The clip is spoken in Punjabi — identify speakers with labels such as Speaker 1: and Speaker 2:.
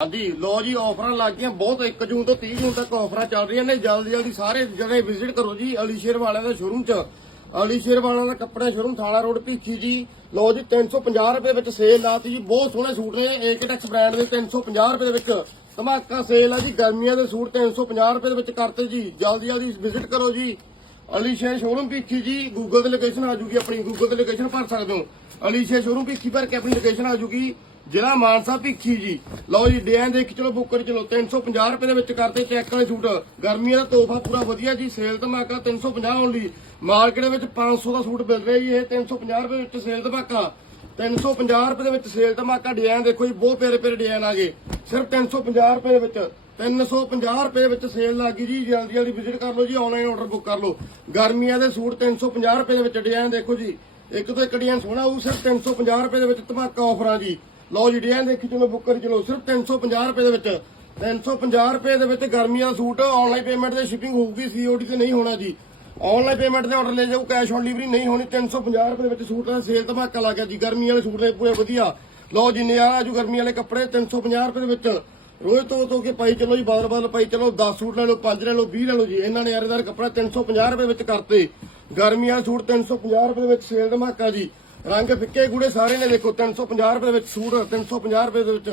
Speaker 1: ਹਾਂਜੀ ਲੋ ਜੀ ਆਫਰਾਂ ਲੱਗ ਗਈਆਂ, ਬਹੁਤ 1 ਜੂਨ ਤੋਂ 30 ਜੂਨ ਤੱਕ ਆਫਰਾਂ ਚੱਲ ਰਹੀਆਂ ਨੇ। ਜਲਦੀ ਜਲਦੀ ਸਾਰੇ ਜਣੇ ਵਿਜ਼ਿਟ ਕਰੋ ਜੀ, ਅਲੀਸ਼ੇਰ ਵਾਲਿਆਂ ਦਾ ਸ਼ੋਰੂਮ 'ਚ। ਅਲੀਸ਼ੇਰ ਵਾਲਿਆਂ ਦਾ ਕੱਪੜਾ ਸ਼ੋਰੂਮ, ਥਾਣਾ ਰੋਡ ਭੀਖੀ ਜੀ। ਲੋ ਜੀ 350 ਰੁਪਏ ਵਿੱਚ ਸੇਲ ਲਾਤੀ ਜੀ, ਬਹੁਤ ਸੋਹਣੇ ਸੂਟ ਨੇ। ਏਕਟੈਕਸ ਬ੍ਰਾਂਡ ਦੇ 350 ਰੁਪਏ ਦੇ ਵਿੱਚ ਧਮਾਕਾ ਸੇਲ ਆ ਜੀ, ਗਰਮੀਆਂ ਦੇ ਸੂਟ 350 ਰੁਪਏ ਦੇ ਵਿੱਚ ਕਰਤੇ ਜੀ। ਜਲਦੀ ਜਲਦੀ ਵਿਜ਼ਿਟ ਕਰੋ ਜੀ। ਅਲੀਸ਼ੇਰ ਸ਼ੋਰੂਮ ਭੀਖੀ ਜੀ ਗੂਗਲ ਤੇ ਲੋਕੇਸ਼ਨ ਆ ਜੂਗੀ, ਆਪਣੀ ਗੂਗਲ ਤੇ ਲੋਕੇਸ਼ਨ ਭਰ ਸਕਦੇ ਹੋ। ਅਲੀਸ਼ੇਰ ਸ਼ੋਰੂਮ ਭੀਖੀ ਭਰ ਕੇ ਆਪਣੀ ਲੋਕੇਸ਼ਨ ਆ ਜੂਗੀ। ਜ਼ਿਲ੍ਹਾ ਮਾਨਸਾ ਭੀਖੀ ਜੀ। ਲਓ ਜੀ ਡਿਆਂ ਦੇਖ ਚਲੋ ਬੁੱਕ ਕਰ ਚਲੋ 350 ਰੁਪਏ ਦੇ ਵਿੱਚ ਕਰਤੇ ਚੈੱਕ ਵਾਲੇ ਸੂਟ। ਗਰਮੀਆਂ ਦਾ ਤੋਹਫਾ ਪੂਰਾ ਵਧੀਆ ਜੀ, ਸੇਲ ਧਮਾਕਾ 350 ਓਨਲੀ ਮਾਰਕੀਟ ਦੇ ਵਿੱਚ 500 ਦਾ ਸੂਟ ਮਿਲ ਰਿਹਾ ਜੀ, ਇਹ 350 ਰੁਪਏ ਵਿੱਚ ਸੇਲ ਧਮਾਕਾ। 350 ਰੁਪਏ ਦੇ ਵਿੱਚ ਸੇਲ ਧਮਾਕਾ ਡਿਜ਼ਾਈਨ ਦੇਖੋ ਜੀ, ਬਹੁਤ ਪਿਆਰੇ ਪਿਆਰੇ ਡਿਜ਼ਾਈਨ ਆ ਗਏ ਸਿਰਫ 350 ਰੁਪਏ ਦੇ ਵਿੱਚ 350 ਰੁਪਏ ਦੇ ਵਿੱਚ ਸੇਲ ਲੱਗ ਗਈ ਜੀ। ਜਲਦੀ ਜਲਦੀ ਵਿਜ਼ਿਟ ਕਰ ਲਓ ਜੀ ਆਨਲਾਈਨ ਆਰਡਰ ਬੁੱਕ ਕਰ ਲਓ। ਗਰਮੀਆਂ ਦੇ ਸੂਟ 350 ਰੁਪਏ ਦੇ ਵਿੱਚ ਡਿਜ਼ਾਈਨ ਦੇਖੋ ਜੀ। ਇੱਕ ਤੋਂ ਇੱਕ ਡਿਜ਼ਾਈਨ ਸੋਹਣਾ ਉਹ ਸਿਰਫ 350 ਰੁਪਏ ਦੇ ਵਿੱਚ ਧਮਾਕਾ ਆਫਰਾਂ ਜੀ। ਲਓ ਜੀ, ਡਿਜ਼ਾਈਨ ਦੇਖੀ ਚਲੋ ਬੁੱਕ ਚਲੋ, ਸਿਰਫ 350 ਰੁਪਏ ਦੇ ਵਿੱਚ। 350 ਰੁਪਏ ਦੇ ਵਿੱਚ ਗਰਮੀਆਂ ਦਾ ਸੂਟ ਆਨਲਾਈਨ ਪੇਮੈਂਟ ਤੇ ਸ਼ਿਪਿੰਗ ਹੋਊਗੀ ਸੀਓਡੀ ਤੇ ਨਹੀਂ ਹੋਣਾ ਜੀ। ਆਨਲਾਈਨ ਪੇਮੈਂਟ ਤੇ ਆਰਡਰ ਲੈ ਜਾਓ ਕੈਸ਼ ਔਨ ਡਿਲੀਵਰੀ ਨਹੀਂ ਹੋਣੀ 350 ਰੁਪਏ ਦੇ ਵਿੱਚ ਸੂਟ ਦਾ ਸੇਲ ਧਮਾਕਾ ਲੱਗ ਗਿਆ ਜੀ, ਗਰਮੀ ਵਾਲੇ ਸੂਟ ਨੇ ਪੂਰੇ ਵਧੀਆ। ਲਓ ਜੀ ਨਜ਼ਾਰਾ ਜੋ ਗਰਮੀ ਵਾਲੇ ਕੱਪੜੇ 350 ਰੁਪਏ ਦੇ ਵਿੱਚ। ਰੋਜ਼ ਤੋਂ ਤੋਂ ਕੇ ਪਾਈ ਚਲੋ ਜੀ, ਬਾਦਲ ਬਾਦਲ ਪਾਈ ਚਲੋ 10 ਸੂਟ ਲੈ ਲਓ 5 ਲੈ ਲਓ 20 ਲੈ ਲਓ ਜੀ ਇਹਨਾਂ ਨੇ ਯਾਰਦਾਰ ਕੱਪੜਾ 350 ਰੁਪਏ ਵਿੱਚ ਕਰਤੇ। ਗਰਮੀ ਵਾਲੇ ਸੂਟ 350 ਰੁਪਏ ਦੇ ਵਿੱਚ ਸੇਲ ਧਮਾਕਾ ਜੀ। ਰੰਗ ਫਿੱਕੇ ਗੂੜੇ ਸਾਰੇ ਨੇ ਦੇਖੋ 350 ਰੁਪਏ ਦੇ ਵਿੱਚ ਸੂਟ 350 ਰੁਪਏ ਦੇ ਵਿੱਚ